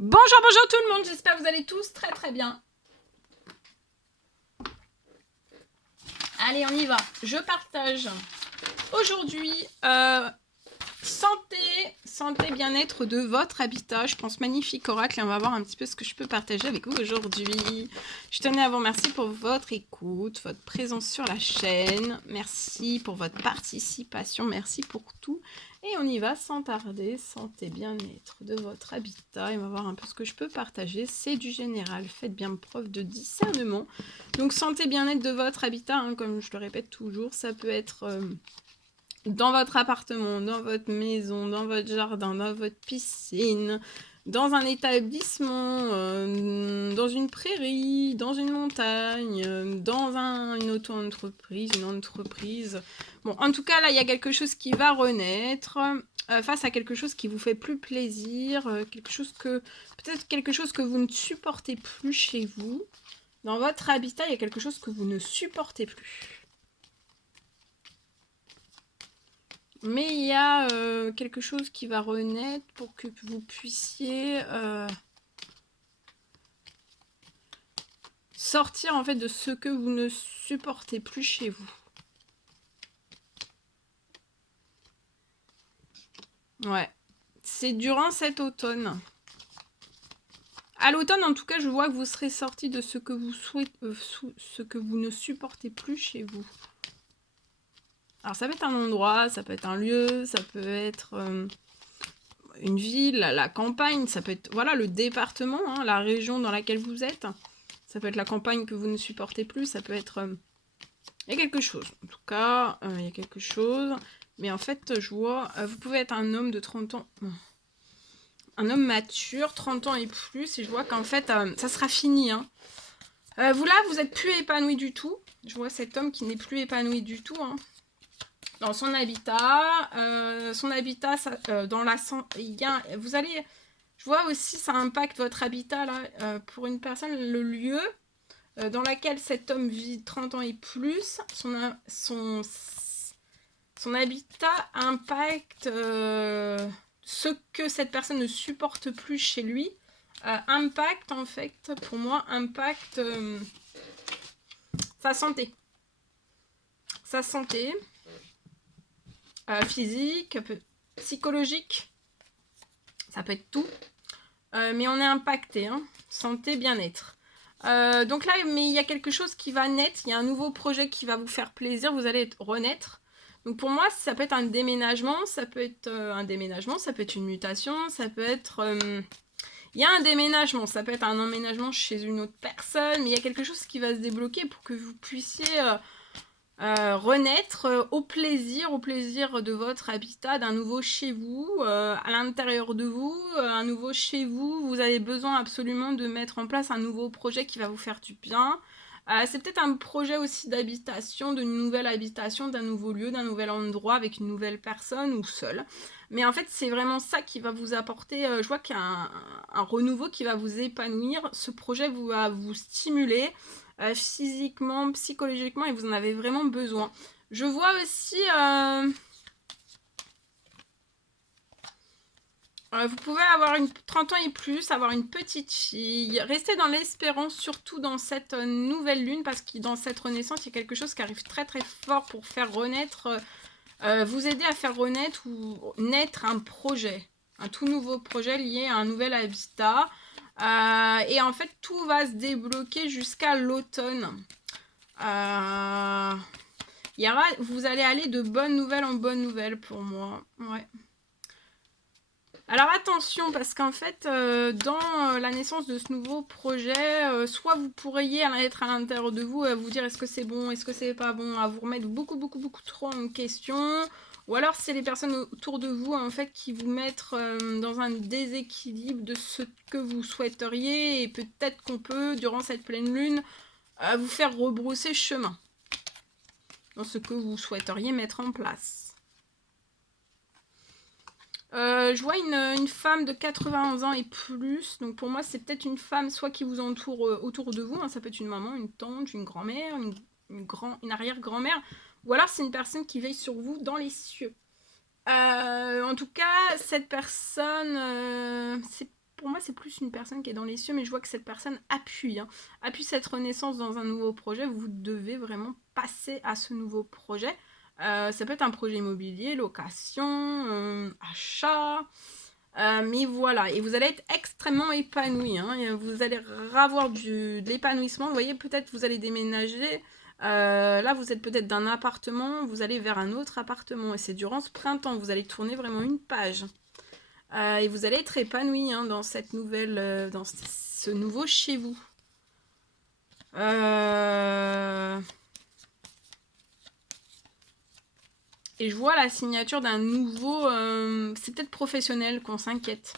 Bonjour, bonjour tout le monde, j'espère que vous allez tous très très bien. Allez, on y va. Je partage aujourd'hui santé, bien-être de votre habitat. Je pense magnifique oracle et on va voir un petit peu ce que je peux partager avec vous aujourd'hui. Je tenais à vous remercier pour votre écoute, votre présence sur la chaîne. Merci pour votre participation, merci pour tout. Et on y va sans tarder, santé, bien-être de votre habitat. Et on va voir un peu ce que je peux partager. C'est du général, faites bien preuve de discernement. Donc santé, bien-être de votre habitat, hein, comme je le répète toujours, ça peut être dans votre appartement, dans votre maison, dans votre jardin, dans votre piscine, dans un établissement, dans une prairie, dans une montagne, dans une auto-entreprise, une entreprise. Bon, en tout cas, là, il y a quelque chose qui va renaître face à quelque chose qui vous fait plus plaisir, peut-être quelque chose que vous ne supportez plus chez vous. Dans votre habitat, il y a quelque chose que vous ne supportez plus. Mais il y a quelque chose qui va renaître pour que vous puissiez sortir en fait de ce que vous ne supportez plus chez vous. Ouais. C'est durant cet automne. À l'automne, en tout cas, je vois que vous serez sorti de ce que vous ce que vous ne supportez plus chez vous. Alors ça peut être un endroit, ça peut être un lieu, ça peut être une ville, la campagne, ça peut être voilà le département, hein, la région dans laquelle vous êtes. Ça peut être la campagne que vous ne supportez plus, ça peut être... il y a quelque chose, en tout cas, il y a quelque chose. Mais en fait, je vois, vous pouvez être un homme de 30 ans, un homme mature, 30 ans et plus, et je vois qu'en fait, ça sera fini. Hein. Vous là, vous n'êtes plus épanoui du tout. Je vois cet homme qui n'est plus épanoui du tout. Hein. Dans son habitat, ça, dans la... vous allez... Je vois aussi, ça impacte votre habitat, là, pour une personne, le lieu dans laquelle cet homme vit 30 ans et plus, son habitat impacte ce que cette personne ne supporte plus chez lui, impacte en fait, pour moi, impacte sa santé. Sa santé physique, psychologique, ça peut être tout, mais on est impacté, hein, santé, bien-être. Donc là, mais il y a quelque chose qui va naître, il y a un nouveau projet qui va vous faire plaisir, vous allez renaître. Donc pour moi, ça peut être un déménagement, ça peut être une mutation, ça peut être... il y a un déménagement, ça peut être un emménagement chez une autre personne, mais il y a quelque chose qui va se débloquer pour que vous puissiez renaître au plaisir de votre habitat, d'un nouveau chez vous, à l'intérieur de vous, un nouveau chez vous. Vous avez besoin absolument de mettre en place un nouveau projet qui va vous faire du bien. C'est peut-être un projet aussi d'habitation, d'une nouvelle habitation, d'un nouveau lieu, d'un nouvel endroit avec une nouvelle personne ou seul. Mais en fait, c'est vraiment ça qui va vous apporter, je vois qu'il y a un renouveau qui va vous épanouir. Ce projet va vous stimuler physiquement, psychologiquement, et vous en avez vraiment besoin. Je vois aussi... vous pouvez avoir 30 ans et plus, avoir une petite fille, rester dans l'espérance, surtout dans cette nouvelle lune, parce que dans cette renaissance, il y a quelque chose qui arrive très très fort pour faire renaître, vous aider à faire renaître ou naître un projet, un tout nouveau projet lié à un nouvel habitat. Et en fait, tout va se débloquer jusqu'à l'automne. Vous allez aller de bonne nouvelle en bonne nouvelle pour moi. Ouais. Alors attention, parce qu'en fait, dans la naissance de ce nouveau projet, soit vous pourriez être à l'intérieur de vous, vous dire est-ce que c'est bon, est-ce que c'est pas bon, à vous remettre beaucoup trop en question, ou alors c'est les personnes autour de vous en fait qui vous mettent dans un déséquilibre de ce que vous souhaiteriez, et peut-être qu'on peut, durant cette pleine lune, vous faire rebrousser chemin dans ce que vous souhaiteriez mettre en place. Je vois une femme de 91 ans et plus, donc pour moi c'est peut-être une femme soit qui vous entoure autour de vous, hein, ça peut être une maman, une tante, une grand-mère, une arrière-grand-mère, ou alors c'est une personne qui veille sur vous dans les cieux. En tout cas, cette personne, pour moi c'est plus une personne qui est dans les cieux, mais je vois que cette personne appuie, hein, appuie cette renaissance dans un nouveau projet. Vous devez vraiment passer à ce nouveau projet. Ça peut être un projet immobilier, location, achat, mais voilà, et vous allez être extrêmement épanoui, hein, vous allez avoir de l'épanouissement. Vous voyez, peut-être vous allez déménager, là vous êtes peut-être d'un appartement, vous allez vers un autre appartement, et c'est durant ce printemps, vous allez tourner vraiment une page. Et vous allez être épanoui, hein, dans cette nouvelle, dans ce nouveau chez vous. Et je vois la signature d'un nouveau... c'est peut-être professionnel qu'on s'inquiète.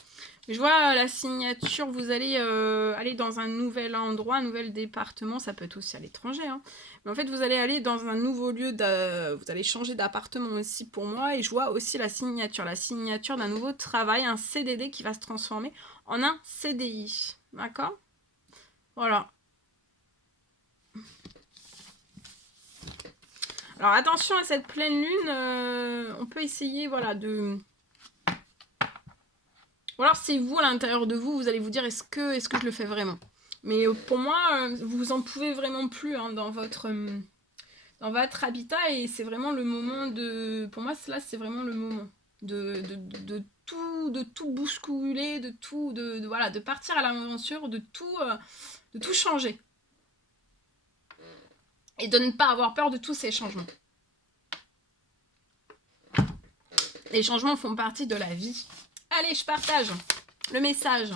Je vois la signature, vous allez aller dans un nouvel endroit, un nouvel département. Ça peut être aussi à l'étranger, hein. Mais en fait, vous allez aller dans un nouveau lieu. Vous allez changer d'appartement aussi pour moi. Et je vois aussi la signature d'un nouveau travail, un CDD qui va se transformer en un CDI. D'accord? Voilà. Alors attention à cette pleine lune, on peut essayer, voilà, de... Ou alors c'est vous, à l'intérieur de vous, vous allez vous dire, est-ce que je le fais vraiment? Mais pour moi, vous en pouvez vraiment plus, hein, dans votre habitat, et c'est vraiment le moment de... Pour moi, là, c'est vraiment le moment de tout bousculer, voilà, de partir à l'aventure, de tout changer. Et de ne pas avoir peur de tous ces changements. Les changements font partie de la vie. Allez, je partage le message.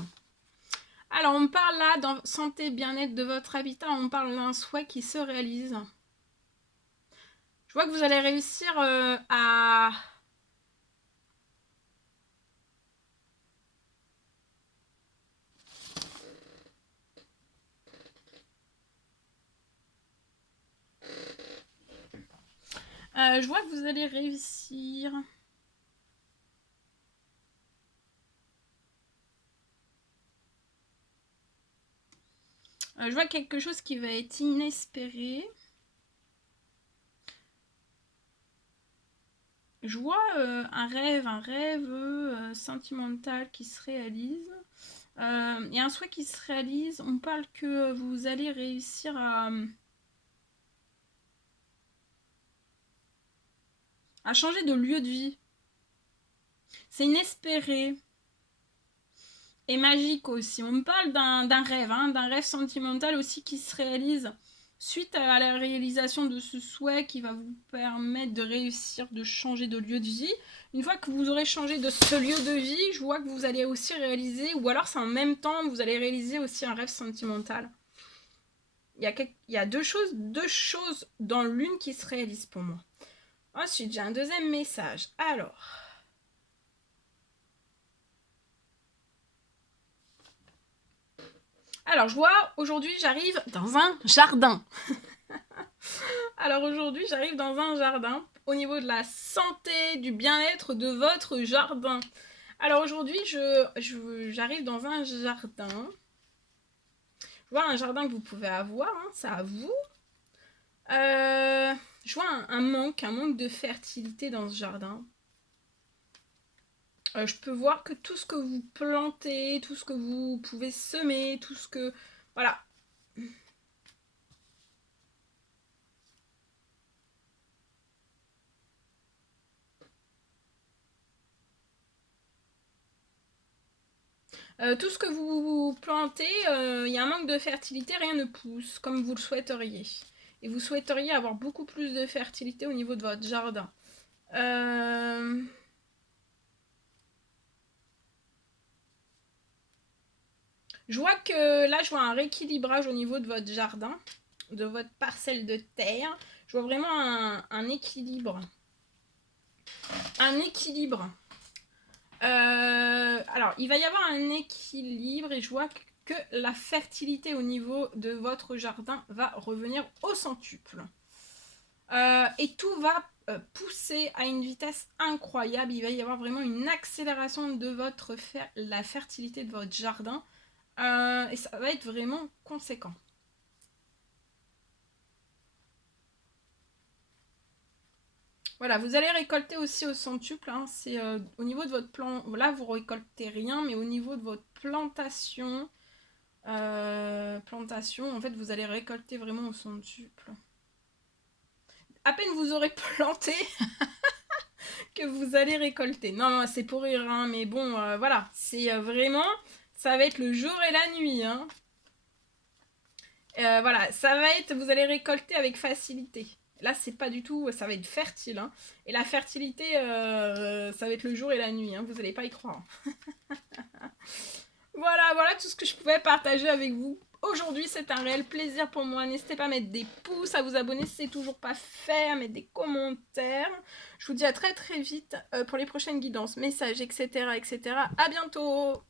Alors, on parle là, dans santé, bien-être de votre habitat, on parle d'un souhait qui se réalise. Je vois que vous allez réussir à... je vois que vous allez réussir... je vois quelque chose qui va être inespéré. Je vois un rêve sentimental qui se réalise. Il y a un souhait qui se réalise. On parle que vous allez réussir à changer de lieu de vie. C'est inespéré. Et magique aussi. On me parle d'un rêve, hein, d'un rêve sentimental aussi qui se réalise suite à la réalisation de ce souhait qui va vous permettre de réussir, de changer de lieu de vie. Une fois que vous aurez changé de ce lieu de vie, je vois que vous allez aussi réaliser, ou alors c'est en même temps, vous allez réaliser aussi un rêve sentimental. Il y a deux choses dans l'une qui se réalisent pour moi. Ensuite, j'ai un deuxième message. Alors, je vois, aujourd'hui, j'arrive dans un jardin. Alors, aujourd'hui, j'arrive dans un jardin au niveau de la santé, du bien-être de votre jardin. Alors, aujourd'hui, j'arrive dans un jardin. Je vois un jardin que vous pouvez avoir, hein, c'est à vous. Je vois un manque de fertilité dans ce jardin. Je peux voir que tout ce que vous plantez, tout ce que vous pouvez semer, tout ce que... Voilà. Tout ce que vous plantez, il y a un manque de fertilité, rien ne pousse comme vous le souhaiteriez. Et vous souhaiteriez avoir beaucoup plus de fertilité au niveau de votre jardin. Je vois que là, je vois un rééquilibrage au niveau de votre jardin, de votre parcelle de terre. Je vois vraiment un équilibre. Un équilibre. Alors, il va y avoir un équilibre et je vois que la fertilité au niveau de votre jardin va revenir au centuple. Et tout va pousser à une vitesse incroyable. Il va y avoir vraiment une accélération de la fertilité de votre jardin. Et ça va être vraiment conséquent. Voilà, vous allez récolter aussi au centuple. Hein, c'est au niveau de votre plan. Là, vous récoltez rien, mais au niveau de votre plantation, en fait, vous allez récolter vraiment au centuple. À peine vous aurez planté que vous allez récolter. Non, non, c'est pour rire, hein, mais bon, voilà, c'est vraiment, ça va être le jour et la nuit. Hein. Voilà, ça va être, vous allez récolter avec facilité. Là, c'est pas du tout, ça va être fertile. Hein. Et la fertilité, ça va être le jour et la nuit. Hein, vous n'allez pas y croire. Voilà, voilà tout ce que je pouvais partager avec vous. Aujourd'hui, c'est un réel plaisir pour moi. N'hésitez pas à mettre des pouces, à vous abonner si c'est toujours pas fait, à mettre des commentaires. Je vous dis à très très vite pour les prochaines guidances, messages, etc. etc. À bientôt!